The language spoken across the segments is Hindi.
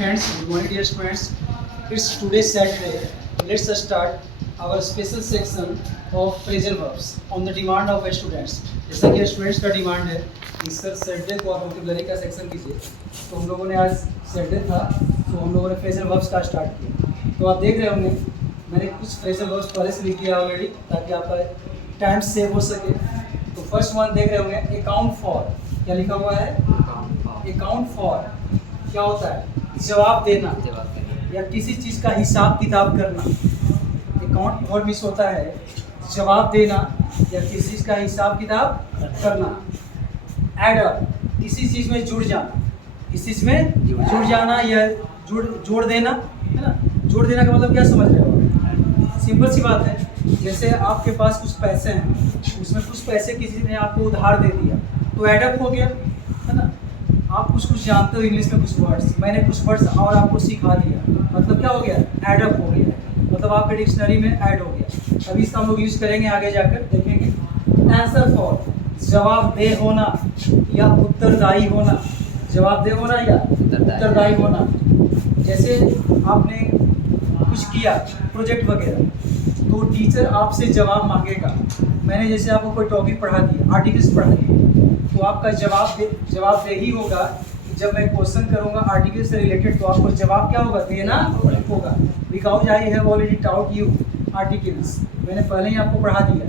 friends, good morning dear students. It's today Saturday. Let's start our special section of phrasal verbs on the demand of students. जैसा कि स्टूडेंट्स का डिमांड है कि सर सैटरडे को आप वोकैबुलरी का सेक्शन कीजिए, तो हम लोगों ने आज सैटरडे था तो हम लोगों ने फ्रेजल वर्ब्स का स्टार्ट किया। तो आप देख रहे होंगे मैंने कुछ फ्रेजल वर्ब्स पहले से लिख दिया ऑलरेडी ताकि आपका टाइम सेव हो सके। तो फर्स्ट वन देख रहे होंगे अकाउंट फॉर, क्या लिखा हुआ है? अकाउंट फॉर क्या होता है? जवाब देना या किसी चीज़ का हिसाब किताब करना। अकाउंट फॉर मीन्स होता है जवाब देना या किसी चीज़ का हिसाब किताब करना। एड अप, किसी चीज़ में जुड़ जाना, किसी चीज़ में जुड़ जाना या जोड़ देना, है ना। जोड़ देना का मतलब क्या समझ रहे हो? सिंपल सी बात है, जैसे आपके पास कुछ पैसे हैं, उसमें कुछ पैसे किसी ने आपको उधार दे दिया तो एड अप हो गया, है ना। आप कुछ जानते हो इंग्लिश में कुछ वर्ड्स, मैंने कुछ वर्ड्स और आपको सिखा दिया, मतलब क्या हो गया? एड अप हो गया, मतलब आपके डिक्शनरी में ऐड हो गया। अभी इसका हम लोग यूज करेंगे, आगे जाकर देखेंगे। आंसर फॉर, जवाबदेह होना या उत्तरदायी होना। जवाबदेह होना या उत्तरदायी होना। जैसे आपने कुछ किया प्रोजेक्ट वगैरह, तो टीचर आपसे जवाब मांगेगा। मैंने जैसे आपको कोई टॉपिक पढ़ा दिया, आर्टिकल्स पढ़ा दिए, तो आपका जवाबदेही होगा कि जब मैं क्वेश्चन करूंगा आर्टिकल से रिलेटेड तो आपको जवाब क्या होगा? देना होगा। Because I have already taught you articles, मैंने पहले ही आपको पढ़ा दिया।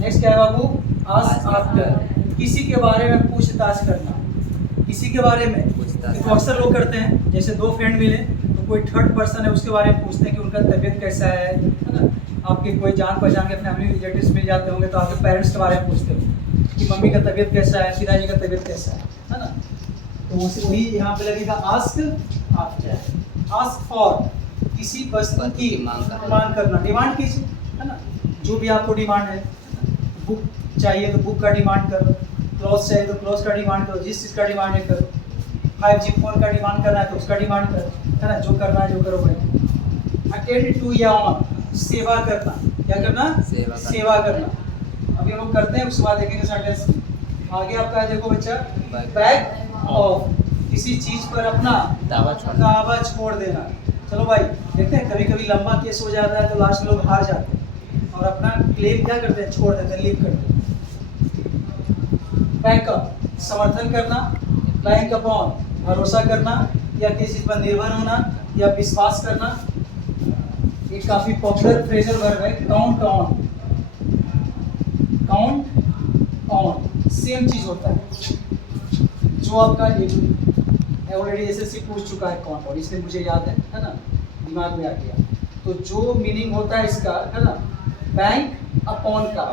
नेक्स्ट क्या है बाबू? आस्क आफ्टर, किसी के बारे में पूछताछ करना। किसी के बारे में तो अक्सर लोग करते हैं, जैसे दो फ्रेंड मिले तो कोई थर्ड पर्सन है उसके बारे में पूछते हैं कि उनका तबीयत कैसा है ना। आपके कोई जान पहचान के फैमिली रिलेटिव्स मिल जाते होंगे तो आपके पेरेंट्स के बारे में पूछते हो कि मम्मी का तबीयत कैसा है, पिताजी का तबीयत कैसा है ना। तो वही यहाँ पे लगेगा आस्क आफ्टर। आस्क फॉर, किसी वस्तु की मांग करना, डिमांड कीजिए, है ना। जो भी आपको डिमांड है, बुक चाहिए तो बुक का डिमांड करो, क्लॉथ चाहिए तो क्लॉथ का डिमांड करो, जिस चीज़ का डिमांड है करो। 5G फोन का डिमांड करना है तो उसका डिमांड करो, है ना। जो करना है जो करो भाई। अटेंड टू या ऑन, सेवा करना। क्या करना? सेवा करना। अभी हम लोग करते हैं, उसके बाद देखेंगे सेंटेंस। आगे आपका है, देखो बच्चा, बैक ऑफ, किसी चीज पर अपना दावा छोड़ देना। चलो भाई देखते हैं, कभी कभी लंबा केस हो जाता है तो लास्ट में लोग हार जाते हैं और अपना क्लेम क्या करते हैं? छोड़ देते हैं, लीव करते हैं। बैकअप, समर्थन करना। बैंक अपॉन, भरोसा करना या किसी चीज पर निर्भर होना या विश्वास करना। एक काफी पॉपुलर फ्रेजल वर्ब है count on. Count on same चीज होता है, जो आपका ऑलरेडी एसएससी पूछ चुका है काउंट ऑन, इसलिए मुझे याद है ना, दिमाग में आ गया। तो जो मीनिंग होता है इसका, है ना, बैंक अपॉन का।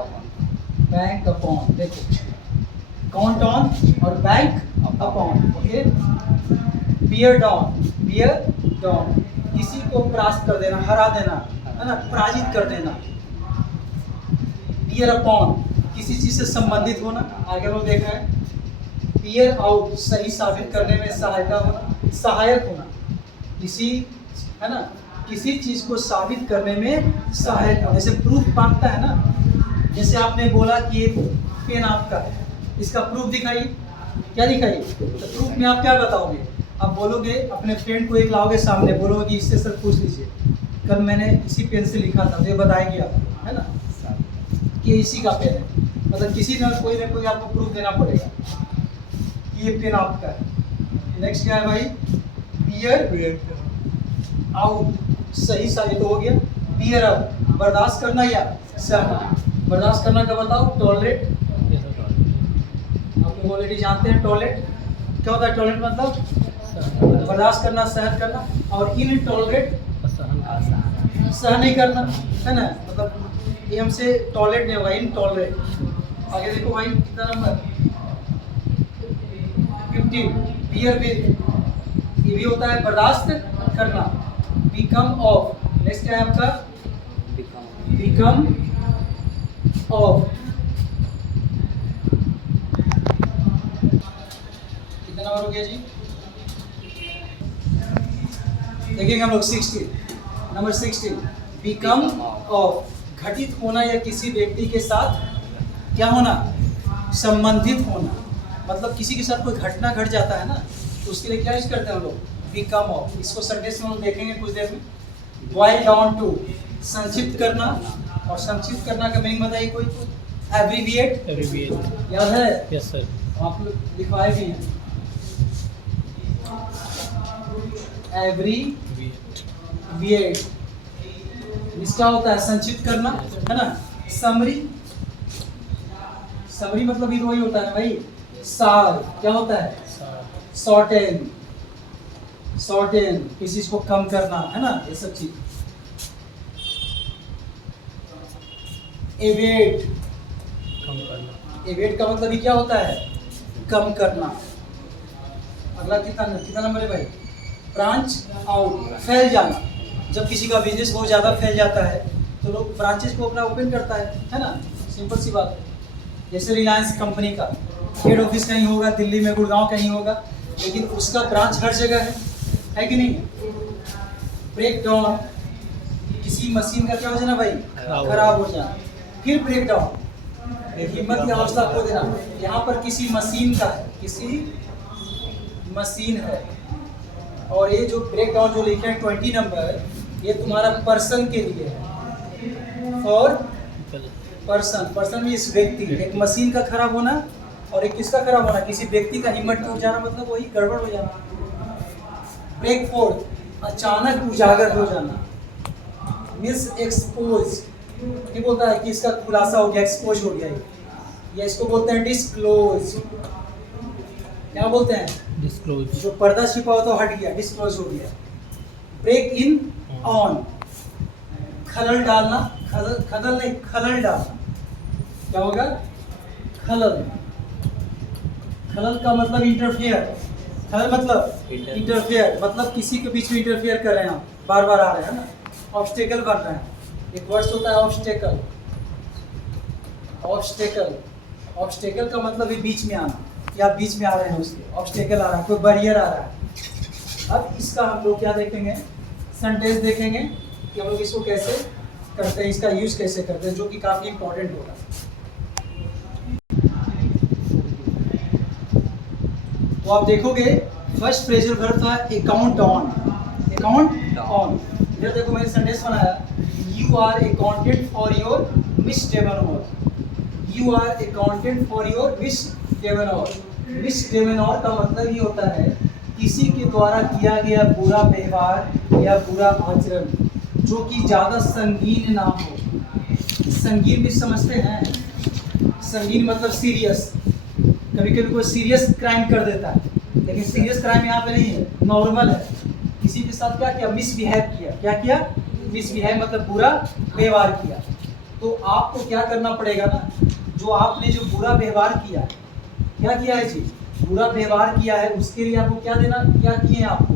बैंक अपॉन, देखो काउंट ऑन और bank upon, okay. Beer down, beer down, किसी को परास्त कर देना, हरा देना, है ना, पराजित कर देना। बियर अपॉन, किसी चीज से संबंधित होना। आगे लोग देख रहे हैं। बियर आउट, सही साबित करने में सहायता होना, सहायक होना। किसी, है ना, किसी चीज को साबित करने में सहायक होना। जैसे प्रूफ मांगता है ना, जैसे आपने बोला कि ये पेन आपका है, इसका प्रूफ दिखाइए। क्या दिखाइए? तो प्रूफ में आप क्या बताओगे? आप बोलोगे, अपने फ्रेंड को एक लाओगे सामने, बोलोगे कि इससे सर पूछ लीजिए, कल मैंने इसी पेन से लिखा था, तो ये बताएगी आपको, है ना, कि इसी का पेन है। मतलब किसी न कोई आपको प्रूफ देना पड़ेगा कि ये पेन आपका है। नेक्स्ट क्या है भाई? बियर आउट, सही साबित हो गया। बियर अप, बर्दाश्त करना या सहना। बर्दाश्त करना का बताओ? टॉलरेट। आप लोग ऑलरेडी जानते हैं टॉलरेट क्या होता है। टॉलरेट मतलब बर्दाश्त करना, सहन करना। और इनटॉलरेट, सहन नहीं करना, है ना, मतलब ये हमसे टॉलरेट नहीं होगा, इनटॉलरेट। आगे देखो भाई, कितना नंबर? 15। बियर विद, ये भी होता है बर्दाश्त करना। बिकम ऑफ, नेक्स्ट क्या है आपका? Become of. कितना नंबर हो गया जी? देखेंगे हम लोग 16, नंबर 16, बिकम ऑफ, घटित होना या किसी व्यक्ति के साथ क्या होना? संबंधित होना। मतलब किसी के साथ कोई घटना घट जाता है ना, तो उसके लिए क्या यूज करते हैं हम लोग, बिकम ऑफ। इसको सेंटेंस में हम देखेंगे कुछ देर में। बॉयल डाउन टू, संक्षिप्त करना, और संक्षिप्त करना का मीनिंग बताइए कोई। Abbreviate, abbreviate. याद है? Yes sir. आप लोग लिखवाए भी हैं। एब्रीविएट इसका होता है संक्षिप्त करना, है ना। समरी, समरी मतलब भी तो वही होता है भाई। सार क्या होता है, शॉर्टेन, शॉर्टेन किसी चीज को कम करना, है ना, ये सब चीज। एवेट, कम करना। एवेट का मतलब ही क्या होता है, कम करना। अगला कितना नंबर है भाई, ब्रांच आउट, फैल जाना। जब किसी का बिजनेस बहुत ज़्यादा फैल जाता है तो लोग ब्रांचेस को अपना ओपन करता है ना, सिंपल सी बात है। जैसे रिलायंस कंपनी का हेड ऑफिस कहीं होगा दिल्ली में, गुड़गांव कहीं होगा, लेकिन उसका ब्रांच हर जगह है कि नहीं। ब्रेक डाउन, किसी मशीन का क्या हो जाना भाई, खराब हो जाना। फिर ब्रेक डाउन, हिम्मत या हौसला खो देना। यहाँ पर किसी मशीन का है, किसी मशीन है। और ये जो ब्रेक डाउन जो लिखे हैं 20 नंबर, ये तुम्हारा पर्सन के लिए है। फॉर पर्सन, पर्सन में इस व्यक्ति, एक मशीन का खराब होना और एक किसका खराब होना, किसी व्यक्ति का हिम्मत टूट जाना, मतलब वही गड़बड़ हो जाना। ब्रेक फोर्थ, अचानक उजागर हो जाना। मिस एक्सपोज, ये बोलता है कि इसका खुलासा हो गया, एक्सपोज हो गया, या इसको बोलते हैं डिस्क्लोज। क्या बोलते हैं, डिस्क्लोज। जो पर्दा छिपा होता है हट गया, डिस्क्लोज हो गया। ब्रेक इन ऑन, खलल डालना, खलल नहीं, खलल डालना। क्या होगा, खलल। खलल का मतलब इंटरफेयर, खलल मतलब इंटरफेयर, मतलब किसी के बीच में इंटरफेयर कर रहे हैं, आप बार बार आ रहे हैं ना, ऑब्स्टेकल बन रहे हैं। एक वर्ड होता है ऑब्स्टेकल, ऑब्स्टेकल, ऑब्स्टेकल का मतलब ही बीच में आना, या बीच में आ रहे हैं उसके, ऑब्स्टेकल आ रहा है, कोई बैरियर आ रहा है। अब इसका हम लोग क्या देखेंगे, सेंटेंस देखेंगे कि हम लोग इसको कैसे करते हैं, इसका यूज कैसे करते हैं, जो कि काफी इंपॉर्टेंट होगा। तो आप देखोगे फर्स्ट फ्रेजल वर्ब था अकाउंट ऑन, अकाउंट ऑन। इधर देखो मैंने सेंटेंस बनाया, you are accounted for your misdemeanour, you are accounted for your misdemeanour. Misdemeanour का मतलब ये होता है किसी के द्वारा किया गया बुरा व्यवहार या बुरा आचरण जो कि ज़्यादा संगीन ना हो। संगीन भी समझते हैं, संगीन मतलब सीरियस। कभी कभी कोई सीरियस क्राइम कर देता है, लेकिन सीरियस क्राइम यहाँ पे नहीं है, नॉर्मल है। किसी के साथ क्या किया, मिसबिहेव किया। क्या किया, मिसबिहेव मतलब बुरा व्यवहार किया। तो आपको क्या करना पड़ेगा ना, जो आपने जो बुरा व्यवहार किया, क्या किया है जी, बुरा व्यवहार किया है, उसके लिए आपको क्या देना, क्या किए हैं आपको,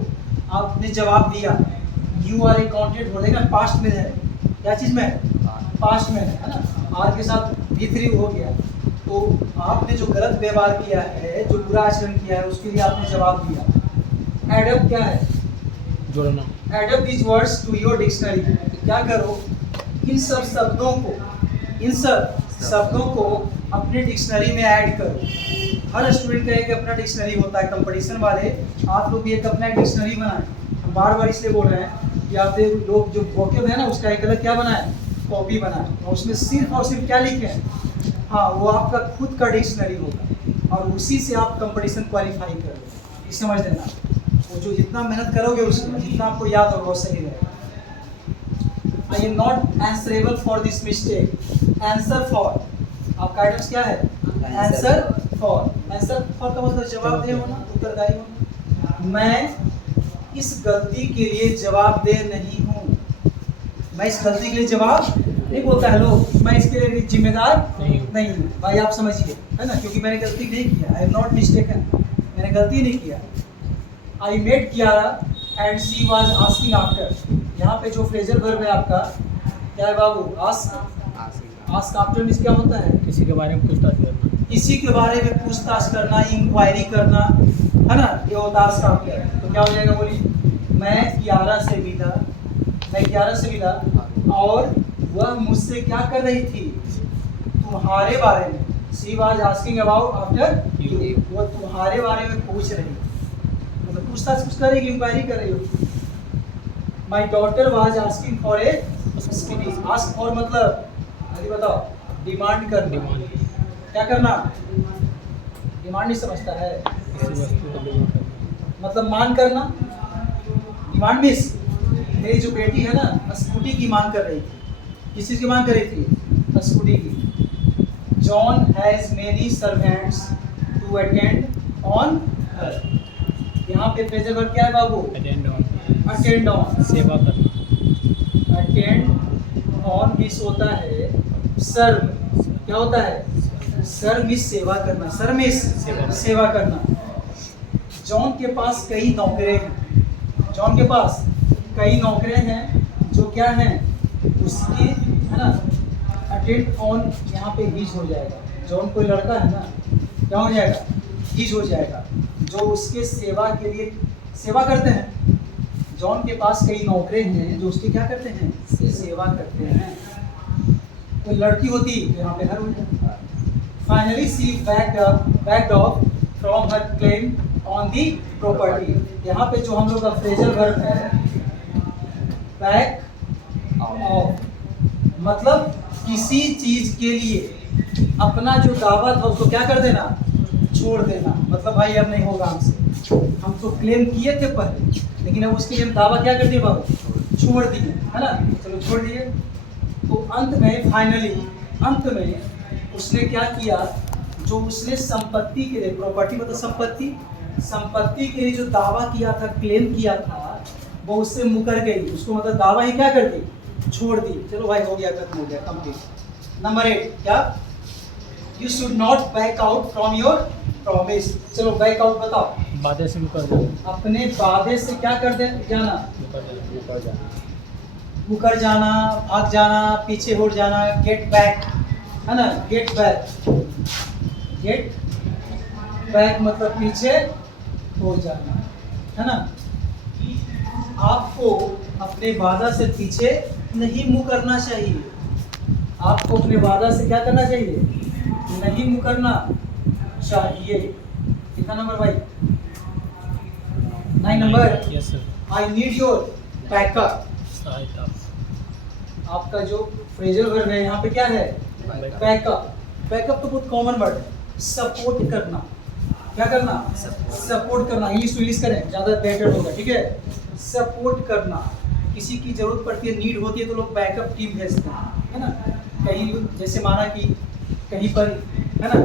आपने जवाब दिया। यू आर अकाउंटेड बोलेगा, पास्ट में है, क्या चीज़ में है, पास्ट में है ना, आर के साथ V3 हो गया। तो आपने जो गलत व्यवहार किया है, जो बुरा आचरण किया है, उसके लिए आपने जवाब दिया। एडअप क्या है, जोड़ना। Add up this words to your dictionary. क्या करो, इन सब शब्दों को, इन सब शब्दों को अपने डिक्शनरी में ऐड करो। हर स्टूडेंट का एक अपना डिक्शनरी होता है, कंपटीशन वाले आप लोग भी एक अपना डिक्शनरी बनाएं। हम बार बार इसलिए बोल रहे हैं कि आप लोग जो वोकेब है ना, उसका एक अलग क्या बनाए, कॉपी बनाए, और उसमें सिर्फ और सिर्फ क्या लिखे हैं, हाँ वो आपका खुद का डिक्शनरी होगा, और उसी से आप कंपटीशन क्वालिफाई करोगे। ये समझ लेना, वो जो जितना मेहनत करोगे उसमें जितना आपको याद होगा वो सही रहेगा। I am not answerable for this mistake. Answer for, आपका आइटम्स क्या है, आंसर फॉर। आंसर फॉर का मतलब जवाब दे होना, उत्तरदायी होना। मैं इस गलती के लिए जवाबदेह नहीं हूँ। मैं इस गलती के लिए जवाब नहीं बोलता है लोग, मैं इसके लिए जिम्मेदार नहीं हूँ। भाई आप समझिए, है ना, क्योंकि मैंने गलती नहीं किया। आई एम नॉट मिस्टेकन, मैंने गलती नहीं किया। I met Kiara and she was asking after. यहाँ पे जो फ्रेजल वर्ब है आपका क्या है बाबू, आस्क। आस्क आफ्टर मींस क्या होता है, किसी के बारे में पूछताछ करना, किसी के बारे में पूछताछ करना, इंक्वायरी करना, है ना, ये होता है आस्क आफ्टर। तो क्या हो जाएगा बोलिए, मैं कियारा से मिला, मैं कियारा से मिला और वह मुझसे क्या कर रही थी, तुम्हारे बारे में। She was asking about after you, वो तुम्हारे बारे में पूछ रही थी। मतलब पूछताछ कुछ करेगी, इंक्वायरी कर रही हो। My daughter was asking for a scooty. Ask for मतलब अभी बताओ, डिमांड करना। डिमांड क्या करना? डिमांड नहीं समझता है, किसी वस्तु का डिमांड करना। मतलब मांग करना। डिमांड मिस, मेरी जो बेटी है ना स्कूटी की मांग कर रही थी। किस चीज़ की मांग कर रही थी? स्कूटी की। John has many servants to attend on her. यहाँ पे फ्रेजल वर्ब क्या है बाबू? Attend on, attend on. सेवा करना। अटेंड ऑन मिस होता है सर्व। क्या होता है? सर्व मिस सेवा करना। सर्व मिस सेवा करना। जॉन के पास कई नौकरे हैं। जॉन के पास कई नौकरे हैं जो क्या हैं उसकी, है ना। अटेंड ऑन यहाँ पे हीज हो जाएगा। जॉन कोई लड़का है ना, क्या हो जाएगा? हीज हो जाएगा, जो उसके सेवा के लिए सेवा करते हैं। जॉन के पास कई नौकरे हैं जो उसकी क्या करते हैं? सेवा करते हैं। कोई लड़की होती तो यहाँ पे हर हो जाता। Finally she backed off from her claim on the property. यहाँ पे जो हम लोग का फ्रेजल वर्ब है बैक ऑफ, मतलब किसी चीज के लिए अपना जो दावा था उसको क्या कर देना? छोड़ देना। मतलब भाई अब नहीं होगा हमसे, हम तो क्लेम किए थे पहले, लेकिन अब उसके लिए हम दावा क्या कर दिए बाबू? छोड़ दिए, है ना। चलो छोड़ दिए। तो अंत में फाइनली अंत में उसने क्या किया? जो उसने संपत्ति के लिए, प्रॉपर्टी मतलब संपत्ति, संपत्ति के लिए जो दावा किया था, क्लेम किया था, वो उससे मुकर गई। उसको मतलब दावा ही क्या कर दी? छोड़ दी। चलो भाई हो गया, खत्म हो गया, कंप्लीट। नंबर 8 क्या? You should not back out from your promise. चलो बैक आउट बताओ। वादे से मुकर जाना। अपने वादे से क्या कर दे जाना? मुकर जाना। मुकर जाना, भाग जाना, पीछे हो जाना। गेट बैक, है ना। गेट बैक, गेट बैक मतलब पीछे हो जाना, है ना। आपको अपने वादा से पीछे नहीं मुकरना चाहिए। आपको अपने वादा से क्या करना चाहिए? नहीं मुकरना चाहिए। कितना नंबर भाई? 9 number. Yes sir. I need your backup. सहायता। आपका जो फ्रेजल वर्ब है यहाँ पे क्या है? बैकअप। बैकअप तो बहुत कॉमन वर्ड है। सपोर्ट करना। क्या करना? सपोर्ट करना। इंग्लिश टू इंग्लिश करें, ज़्यादा बेटर होगा, ठीक है। सपोर्ट करना। किसी की जरूरत पड़ती है, नीड होती है तो लोग बैकअप टीम भेजते हैं, है ना। कहीं जैसे माना कि कहीं पर, है ना,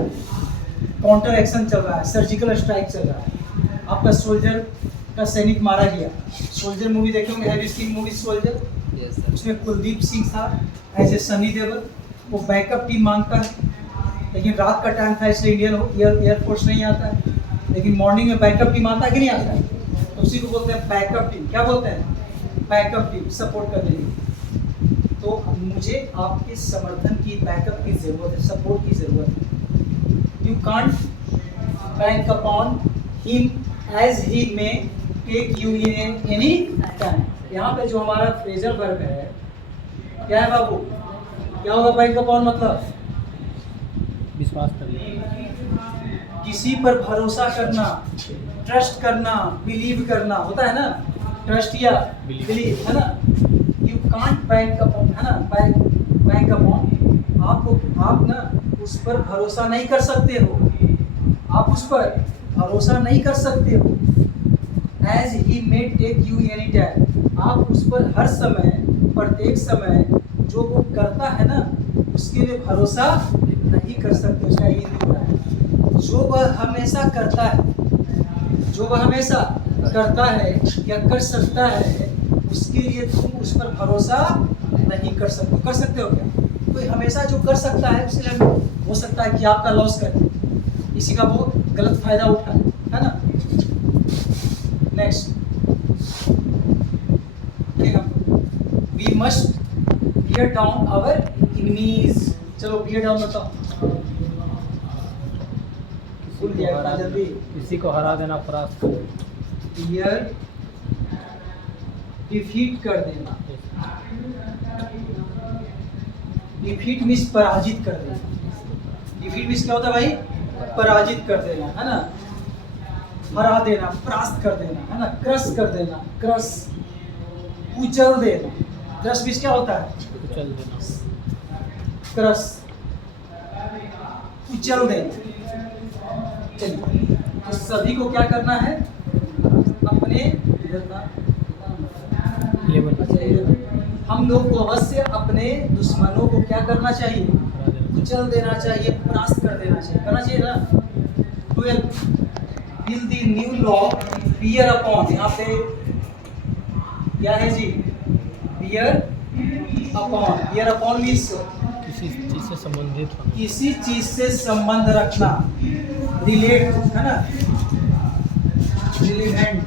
काउंटर एक्शन चल रहा है, सर्जिकल स्ट्राइक चल रहा है, आपका सोल्जर का सैनिक मारा गया। सोल्जर मूवी देखे होंगे, have you seen movie soldier? Yes sir. उसमें कुलदीप सिंह था एज ए सनी देओल। वो बैकअप टीम मांगता है, लेकिन रात का टाइम था इसलिए इंडियन एयरफोर्स नहीं आता है, लेकिन मॉर्निंग में बैकअप टीम आता है कि नहीं आता है? तो उसी को बोलते हैं बैकअप टीम। क्या बोलते हैं? बैकअप टीम, सपोर्ट करने की। तो मुझे आपके समर्थन की, बैकअप की ज़रूरत है, सपोर्ट की ज़रूरत है। You can't bank upon him as he may take you in any time. यहाँ पे जो हमारा फ्रेजल वर्ब है क्या है बाबू? क्या होगा बैंक अपॉन? मतलब विश्वास करना। किसी पर भरोसा करना, ट्रस्ट करना, बिलीव करना होता है ना। ट्रस्ट या बिलीव, है ना। यू कांट बैंक अपॉन, है ना, बैंक अपॉन। आप ना उस पर भरोसा नहीं कर सकते हो। आप उस पर भरोसा नहीं कर सकते हो। As he may take you any time. आप उस पर हर समय, प्रत्येक समय जो वो करता है ना, उसके लिए भरोसा नहीं कर सकते। उसका ये लिखा है, जो वह हमेशा करता है, जो वह हमेशा करता है या कर सकता है, उसके लिए तुम उस पर भरोसा नहीं कर सकते। कर सकते हो क्या? कोई हमेशा जो कर सकता है उसके लिए हो सकता है कि आपका लॉस करे, किसी का वो गलत फायदा उठाए, है ना। Next, we must bear down our enemies। चलो बियर डाउन बताओ। भूल गया इतना जल्दी। किसी को हरा देना, परास्त कर देना। बियर डिफीट कर देना। डिफीट मीन्स पराजित कर देना। डिफीट मीन्स क्या होता है भाई? पराजित कर देना, है ना। हरा देना, परास्त कर देना, है ना, क्रश कर देना, क्रश, कुचल देना। क्रश भी क्या होता है? कुचल देना। क्रश, कुचल देना। चलिए, तो सभी को क्या करना है? अपने हम लोग को अवश्य अपने दुश्मनों को क्या करना चाहिए? कुचल देना चाहिए, परास्त कर देना चाहिए, करना चाहिए ना। 12 will the new law bear upon, यहाँ पे क्या है जी? bear upon means किसी चीज से संबंधित होना। किसी चीज से संबंध रखना, रिलेट, है ना, रिलेवेंट।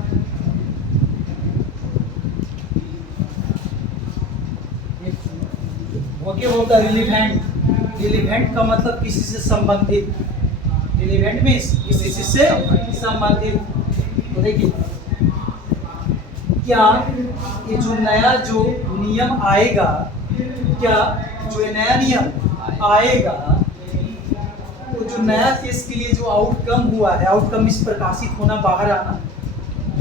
ओके, बोलता रिलेवेंट। रिलेवेंट का मतलब किसी से संबंधित। रिलेवेंट मीन्स किसी चीज से संबंधित। तो देखिए, क्या ये जो नया जो नियम आएगा, क्या जो ये नया नियम आएगा, तो जो नया केस के लिए जो आउटकम हुआ है, आउटकम इस प्रकाशित होना, बाहर आना,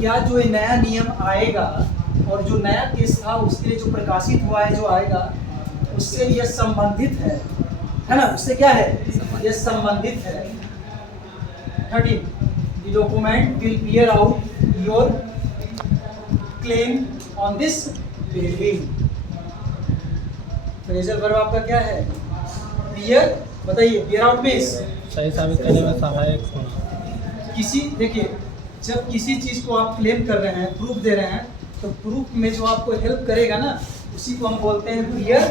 क्या जो ये नया नियम आएगा और जो नया केस था उसके लिए जो प्रकाशित हुआ है, जो आएगा, उससे यह संबंधित है ना, उससे क्या है? यह संबंधित है। 13 the document will bear out your claim on this building। Phrasal verb आपका क्या है? bear, बताइए, bear out means सही साबित करने में सहायक होना। किसी, देखिए, जब किसी चीज को आप क्लेम कर रहे हैं, प्रूफ दे रहे हैं, तो प्रूफ में जो आपको हेल्प करेगा ना, उसी को हम बोलते हैं bear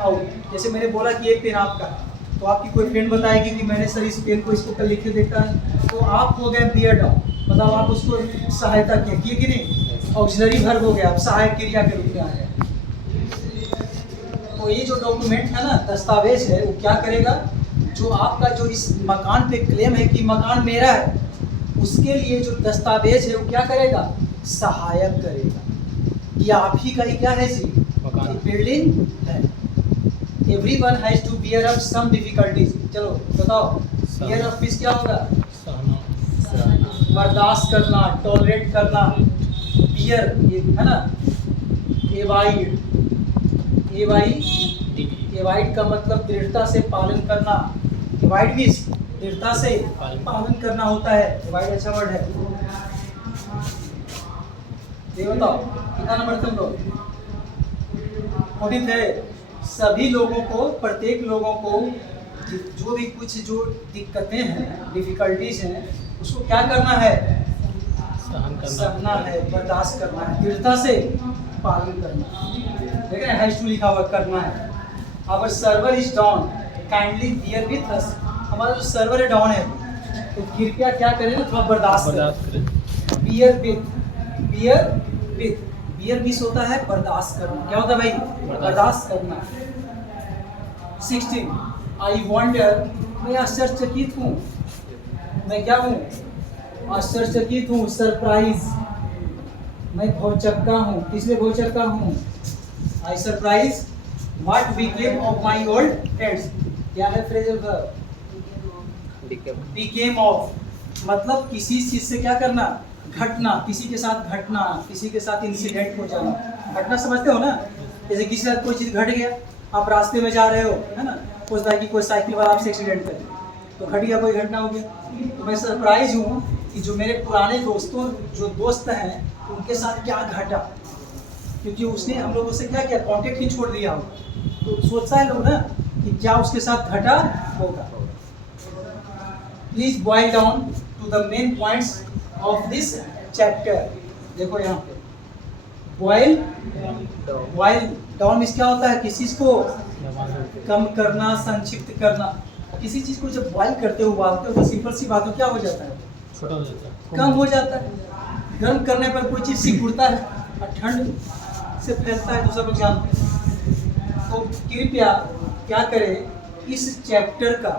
out। जैसे मैंने बोला कि ये पेन आपका है, तो आपकी कोई फ्रेंड बताएगी कि मैंने सर इस पेन को इसको कल लिख के देखा है, तो आप हो गए bear out, मतलब आप उसको सहायता किए कि नहीं? ऑक्सिलरी वर्ब हो गया, आप सहायक क्रिया के रूप में आए। तो ये जो डॉक्यूमेंट है ना, दस्तावेज है, वो क्या करेगा? जो आपका जो इस मकान पे क्लेम है कि मकान मेरा है, उसके लिए जो दस्तावेज है वो क्या करेगा? सहायक करेगा। ये आप ही का ही क्या है जी? मकान, बिल्डिंग है। Everyone has to bear up some difficulties। चलो बताओ, bear up मींस क्या होगा? सहना, बर्दाश्त करना, टॉलरेट करना। bear, ये है ना, एवाइड का मतलब दृढ़ता से पालन करना। एवाइड मींस दृढ़ता से पालन करना होता है। एवाइड अच्छा वर्ड है। ये बताओ, कितना नंबर तुम लोग? 14 है। सभी लोगों को, प्रत्येक लोगों को जो भी कुछ जो दिक्कतें हैं, डिफिकल्टीज हैं, उसको क्या करना है? सहना है, बर्दाश्त करना है, दृढ़ता से पालन करना। देख रहे हैं, हैज टू लिखा हुआ, करना है। Our server is down, kindly bear with us. हमारा जो सर्वर है डाउन है, तो कृपया क्या करें ना, थोड़ा बर्दाश्त करें। बियर विथ, बियर मिस होता है बर्दाश्त करना। क्या होता है भाई? बर्दाश्त करना। 16 आई वंडर, मैं आश्चर्यचकित हूँ। मैं क्या हूँ? आश्चर्यचकित हूँ, सरप्राइज। मैं भौचक्का हूँ। किसलिए भौचक्का हूँ? I surprise what became of my old friends. क्या है फ्रेजल वर्ब? बिकेम ऑफ, मतलब किसी चीज से क्या करना? घटना, किसी के साथ घटना, किसी के साथ इंसिडेंट हो जाना। घटना समझते हो ना? जैसे किसी के साथ कोई चीज घट गया, आप रास्ते में जा रहे हो, है ना, हो सकता है कि कोई साइकिल वाला आपसे एक्सीडेंट करे, तो घट गया, कोई घटना हो गया। तो मैं सरप्राइज हूँ कि जो मेरे पुराने दोस्तों, जो दोस्त हैं, उनके साथ क्या घटा, क्योंकि उसने हम लोगों से क्या किया? कॉन्टेक्ट ही छोड़ दिया हो। तो सोचता है लोग ना कि क्या उसके साथ घटा होगा। Please boil down to the main points of this chapter. देखो यहाँ पे बॉइल डाउन मीन्स क्या होता है? किसी चीज को कम करना, संक्षिप्त करना। किसी चीज को जब बॉइल करते हो, उबालते हो, तो सिंपल सी बात हो, क्या हो जाता है? छोटा हो जाता है, कम हो जाता है। गर्म करने पर कोई चीज सिकुड़ता है और ठंड से फैलता है, तो सब लोग जानते हैं। तो कृपया क्या करें, इस चैप्टर का,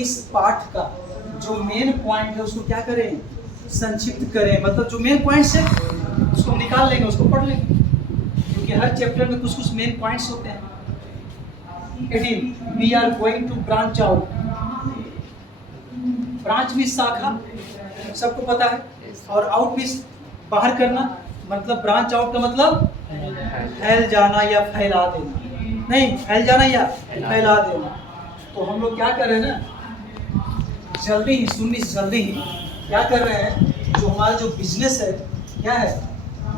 इस पाठ का जो मेन पॉइंट है, उसको क्या करें? संक्षिप्त करें। मतलब जो मेन पॉइंट्स है उसको निकाल लेंगे, उसको पढ़ लेंगे, क्योंकि हर चैप्टर में कुछ कुछ मेन पॉइंट्स होते हैं। 18 we are going to branch out. Branch भी शाखा, सबको पता है। और आउट मीन्स बाहर करना, मतलब ब्रांच आउट का मतलब फैल जाना या फैला देना, नहीं फैल जाना या फैला देना। तो हम लोग क्या कर रहे हैं ना, जल्दी ही सुनिए, जल्दी ही क्या कर रहे हैं, जो हमारा जो बिजनेस है, क्या है,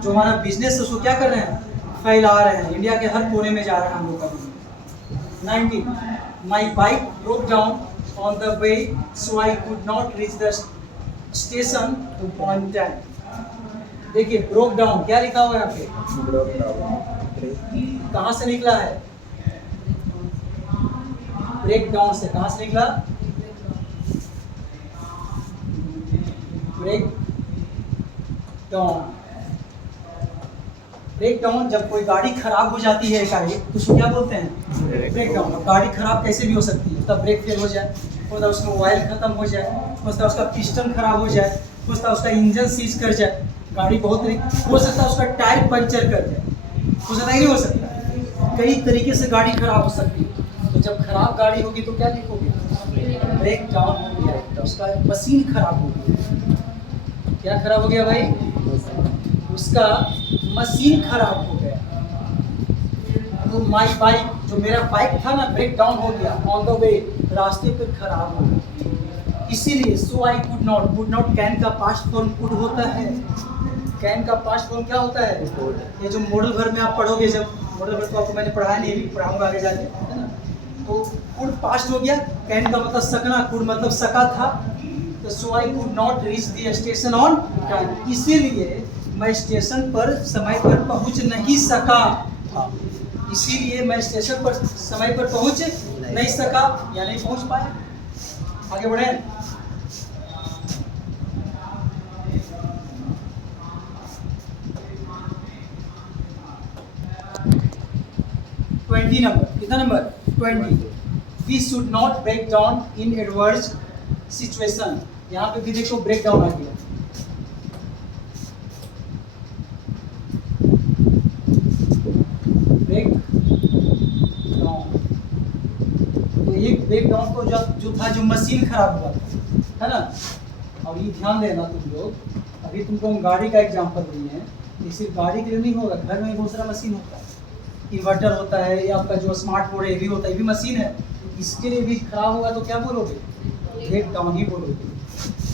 जो हमारा बिजनेस है उसको क्या कर रहे हैं, फैला रहे हैं, इंडिया के हर कोने में जा रहा है हम लोग का business. 19 my bike broke down on the way so I could not reach the station on time. देखिए ब्रोक डाउन क्या लिखा हुआ है यहाँ पे, कहाँ से निकला है, ब्रेक डाउन से, कहाँ से निकला, ब्रेक डाउन। ब्रेक डाउन जब कोई गाड़ी खराब हो जाती है एकाएक तो उसको क्या बोलते हैं, ब्रेक डाउन। अब गाड़ी खराब कैसे भी हो सकती है, तब ब्रेक फेल हो जाए, होता उसमें ऑयल खत्म हो जाए, होता उसका पिस्टन खराब हो जाए, होता उसका इंजन सीज कर जाए, गाड़ी बहुत हो सकता है उसका टायर पंचर कर जाए, हो सकता है नहीं हो सकता, कई तरीके से गाड़ी खराब हो सकती है। तो जब खराब गाड़ी होगी तो क्या लिखोगे, ब्रेक डाउन हो गया, तो उसका मशीन खराब हो गया। क्या खराब हो गया भाई, उसका मशीन खराब हो गया। तो माई बाइक, जो मेरा बाइक था ना, ब्रेक डाउन हो गया ऑन द वे, रास्ते पे खराब हो गया, इसीलिए सो आई कुड नॉट कैन का पास्ट फॉर्म कुड होता है। कैन का पास्ट फॉर्म क्या होता है, ये जो मॉडल भर में आप पढ़ोगे, जब मॉडल भर तो आपको मैंने पढ़ाया नहीं, अभी पढ़ाऊंगा आगे जाके, है ना। तो कुड पास्ट हो गया, कैन का मतलब सकना, कुड मतलब सका था, तो so I could not reach the station on time, इसीलिए मैं स्टेशन पर समय पर पहुंच नहीं सका, इसीलिए मैं स्टेशन पर समय पर पहुंच नहीं सका या नहीं पहुंच पाया। आगे बढ़े, नंबर, कितना number 20। We should not break down in adverse situation. यहाँ पे भी देखो ब्रेक डाउन आ गया, ब्रेक डाउन। तो एक ब्रेक डाउन को जो था, जो मशीन खराब हुआ था, है ना। अब ये ध्यान देना तुम लोग, अभी तुमको हम गाड़ी का एग्जांपल दिए हैं, ये सिर्फ गाड़ी के लिए नहीं होगा, घर में बहुत सारा मशीन होता है, इन्वर्टर होता है, या आपका जो स्मार्ट बोर्ड है ये भी होता है, ये भी मशीन है, इसके लिए भी खराब होगा तो क्या बोलोगे, ब्रेक डाउन ही बोलोगे।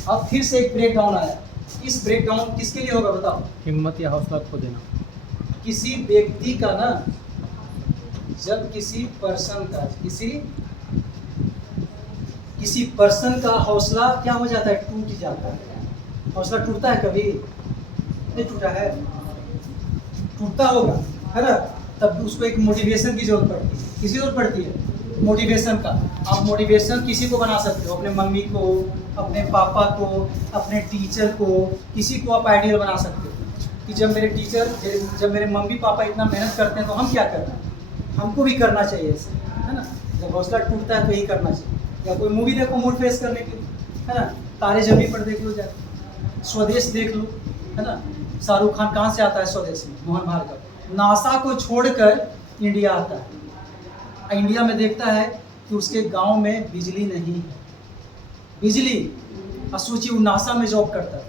अब फिर से एक ब्रेक डाउन आया, इस ब्रेक डाउन किसके लिए होगा बताओ, हिम्मत या हौसला खो देना, किसी व्यक्ति का ना, जब किसी पर्सन का, किसी पर्सन का हौसला क्या हो जाता है, टूट जाता है। हौसला टूटता है कभी नहीं, टूटा है, टूटता होगा, है ना। तब उसको एक मोटिवेशन की जरूरत पड़ती है, किसी जरूरत पड़ती है मोटिवेशन का। आप मोटिवेशन किसी को बना सकते हो, अपने मम्मी को, अपने पापा को, अपने टीचर को, किसी को आप आइडियल बना सकते हो कि जब मेरे टीचर, जब मेरे मम्मी पापा इतना मेहनत करते हैं तो हम क्या करना है, हमको भी करना चाहिए ऐसे, है ना। जब हौसला टूटता है तो यही करना चाहिए। या कोई मूवी देखो मूड फ्रेश करने के लिए, है ना, तारे जमीन पर देख लो, जाके स्वदेश देख लो, है ना। शाहरुख खान कहाँ से आता है स्वदेश में, मोहन भार्गव, नासा को छोड़कर इंडिया आता है, इंडिया में देखता है कि उसके गांव में बिजली नहीं है, बिजली, सोचिए वो नासा में जॉब करता है,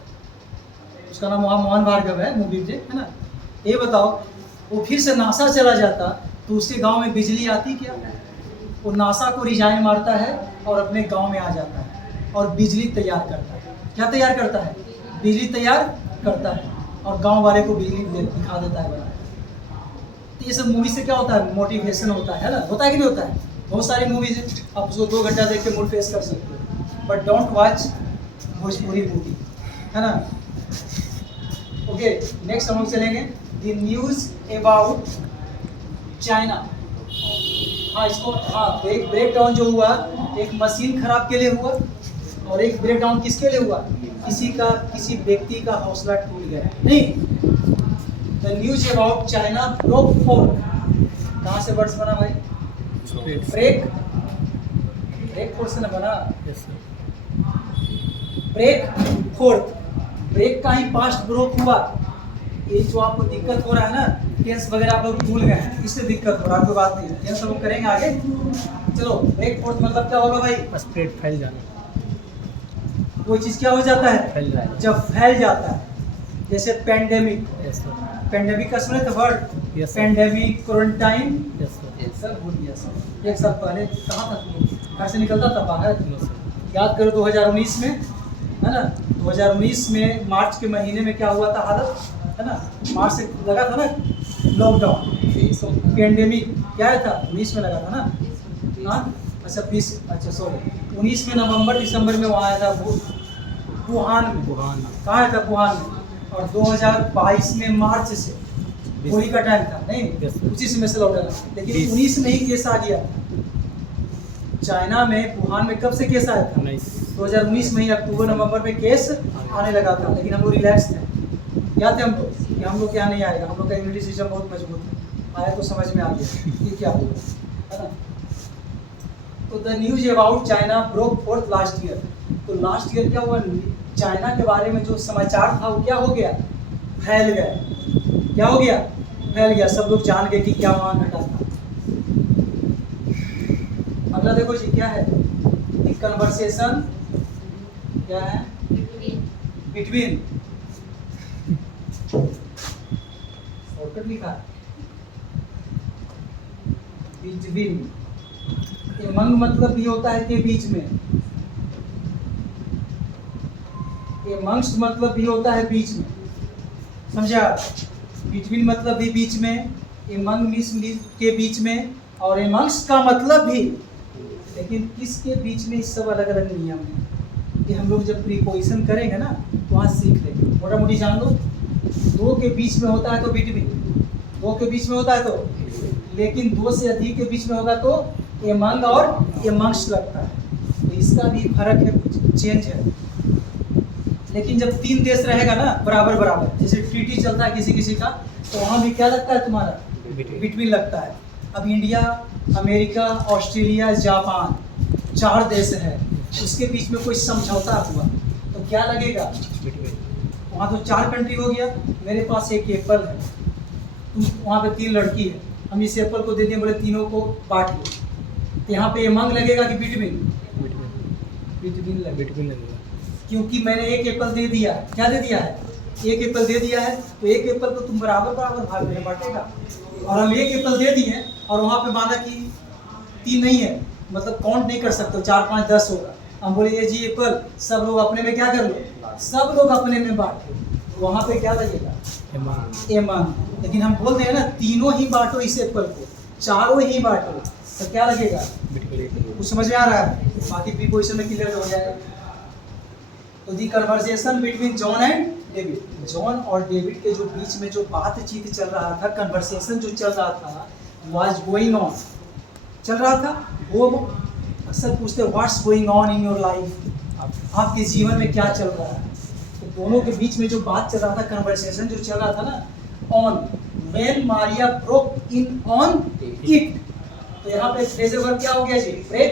उसका नाम वहाँ मोहन भार्गव है मूवी में, है ना। ये बताओ वो फिर से नासा चला जाता तो उसके गांव में बिजली आती क्या, वो नासा को रिजाइन मारता है और अपने गांव में आ जाता है और बिजली तैयार करता है। क्या तैयार करता है, बिजली तैयार करता है और गांव वाले को बिजली दिखा देता है बना। तो ये सब मूवी से क्या होता है, मोटिवेशन होता है ना, होता है कि नहीं होता है। बहुत सारी मूवीज है, आप उसको 2 घंटा देख के मूड फ्रेश कर सकते हो, but don't watch Bhojpuri movie, है ना। ओके, नेक्स्ट हम लोग चलेंगे द न्यूज़ अबाउट चाइना। हाँ इसको, हाँ तो एक ब्रेक डाउन जो हुआ, एक मशीन खराब के लिए हुआ, और एक ब्रेक डाउन किसके लिए हुआ, किसी व्यक्ति का हौसला टूट गया। नहीं, the news about China broke fourth, कहाँ से वर्ड्स बना भाई, ब्रेक, ब्रेक फोर्थ से ना बना, ब्रेक फोर्थ, ब्रेक का ही पास्ट ब्रोक हुआ। ये जो आपको दिक्कत हो रहा है ना, टेंस वगैरह आप लोग भूल गए हैं, इससे दिक्कत हो रहा है, कोई बात नहीं, टेंस लोग करेंगे आगे। चलो ब्रेक फोर्थ मतलब क्या होगा भाई, स्प्रेड फैल जाना, कोई चीज़ क्या हो जाता है फैल रहा है। जब फैल जाता है। जैसे पेंडेमिक, यस सर। पेंडेमिक का सुने थे word, yes sir. Pandemic, quarantine, yes sir. Sir भूल गया सर। एक साल पहले कहाँ था तुम लोग? घर से निकलता था बाहर, नो सर। याद करो 2019 में, है ना, 2019 में मार्च के महीने में क्या हुआ था हालत, है ना, मार्च से लगा था ना लॉकडाउन, पेंडेमिक क्या था 19 में लगा था ना, हाँ अच्छा 20, अच्छा सॉरी 19 में नवंबर दिसंबर में वहाँ आया था वुहान में, वुहान। कहाँ आया था वुहान में, और 2022 में मार्च से होली का टाइम था नहीं, Yes, sir. उसी समय से लॉकडाउन, लेकिन 20 19 में ही केस आ गया चाइना में, वुहान में कब से केस आया था 2019 में ही अक्टूबर नवंबर में केस आने लगा था, लेकिन हम लोग रिलैक्स थे, क्या थे हम लोग कि हम लोग क्या नहीं आएगा, हम लोग का इम्यूनिटी सिस्टम बहुत मजबूत है, आया तो समझ में आ गया कि क्या होगा, है ना। तो the news about China broke fourth last year, तो लास्ट ईयर क्या हुआ, चाइना के बारे में जो समाचार था वो क्या हो गया, फैल गया, क्या हो गया, फैल गया, सब लोग जान गए कि क्या वहाँ घटा था। अगला देखो जी क्या है, कन्वर्सेशन क्या है, बिटवीन, शॉर्टकट लिखा है, बिटवीन, एमंग मतलब भी होता है के बीच में, एमंग्स्ट मतलब भी होता है बीच में, समझा, बिटवीन मतलब भी बीच में, एमंग मीन्स के बीच में, और एमंग्स्ट का मतलब भी, लेकिन किसके बीच में, इस सब अलग अलग नियम है, कि हम लोग जब प्रीपोजिशन करेंगे ना तो वहाँ सीख लेंगे, मोटा मोटी जान लो, दो के बीच में होता है तो बिटवीन, दो के बीच में होता है तो, लेकिन दो से अधिक के बीच में होगा तो एमंग और एमंग्स्ट लगता है, तो इसका भी फर्क है, कुछ चेंज है। लेकिन जब तीन देश रहेगा ना बराबर बराबर, जैसे ट्रीटी चलता है किसी किसी का, तो वहाँ भी क्या लगता है तुम्हारा, बिटवीन लगता है। अब इंडिया, अमेरिका, ऑस्ट्रेलिया, जापान, चार देश है, उसके बीच में कोई समझौता हुआ तो क्या लगेगा, वहाँ तो चार कंट्री हो गया, मेरे पास एक एप्पल है, तुम वहाँ पे तीन लड़की है, हम इस एप्पल को दे दिए, बोले तीनों को बांट लो, तो यहाँ पे एमंग लगेगा कि बिटवीन, बिटवीन लगेगा, क्योंकि मैंने एक एप्पल दे दिया, क्या दे दिया है, एक एप्पल दे दिया है, तो एक एप्पल को तुम बराबर बराबर भाग में बांटेगा, और हम एक एप्पल दे दिए और वहाँ पे माना कि तीन नहीं है, मतलब काउंट नहीं कर सकते, 4 5 10 होगा, हम बोले ये जी एप्पल सब लोग अपने में क्या कर लो, सब लोग अपने में बांटो, वहाँ पे क्या लगेगा, एमंग। लेकिन हम बोलते हैं ना तीनों ही बांटो इस एप्पल को, चारों ही बांटो, तो क्या लगेगा, कुछ समझ में आ रहा है, बाकी प्रीपोजिशन में क्लियर हो जाएगा। तो the conversation between John and David, John और डेविड के जो बीच में जो बातचीत चल रहा था, कन्वर्सेशन जो चल रहा था, वाज गोइंग ऑन, चल रहा था, वो अक्सर पूछते what's going on in your life, आपके जीवन में क्या चल रहा है, तो दोनों के बीच में जो बात चल रहा था, कन्वर्सेशन जो चल रहा था ना, on, when Maria broke in on it, तो यहाँ पे फ्रेजल वर्ब क्या हो गया जी, ब्रेक,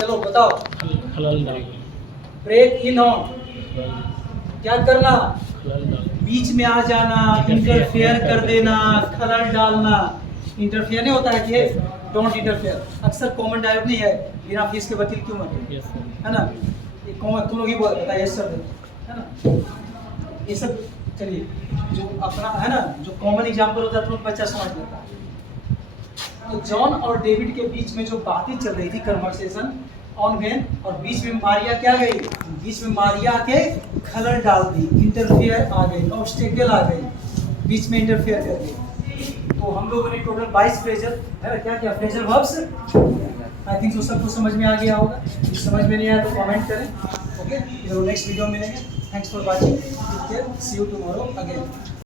चलो बताओ, खलल डाल, ब्रेक इन ऑन, क्या करना, खलल डाल, बीच में आ जाना, इंटरफेयर कर देना, खलल डालना, इंटरफेयर नहीं होता है कि डोंट इंटरफेयर, अक्सर कॉमन डायलॉग नहीं है, बिना फीस के वकील क्यों बने, यस सर, है ना, ये कॉमन तुम लोग ही बोल बताइए सर, है ना, ये सब चलिए जो अपना है ना, जो कॉमन एग्जाम्पल होता है तो बच्चा समझ लेता है। तो जॉन और डेविड के बीच में जो बातें चल रही थी, कन्वर्सेशन ऑन वेन, और बीच में मारिया क्या गई, बीच में मारिया के खलल डाल दी, इंटरफेयर आ गई, ऑब्स्टेकल आ गई, बीच में इंटरफेयर कर दी। तो हम लोगों ने टोटल 22 फ्रेजल है, क्या क्या फ्रेजल वर्ब्स, आई थिंक तो सबको समझ में आ गया होगा, समझ में नहीं आया तो कमेंट करें, ओके, नेक्स्ट वीडियो में मिलेंगे, thanks for watching, see you tomorrow again.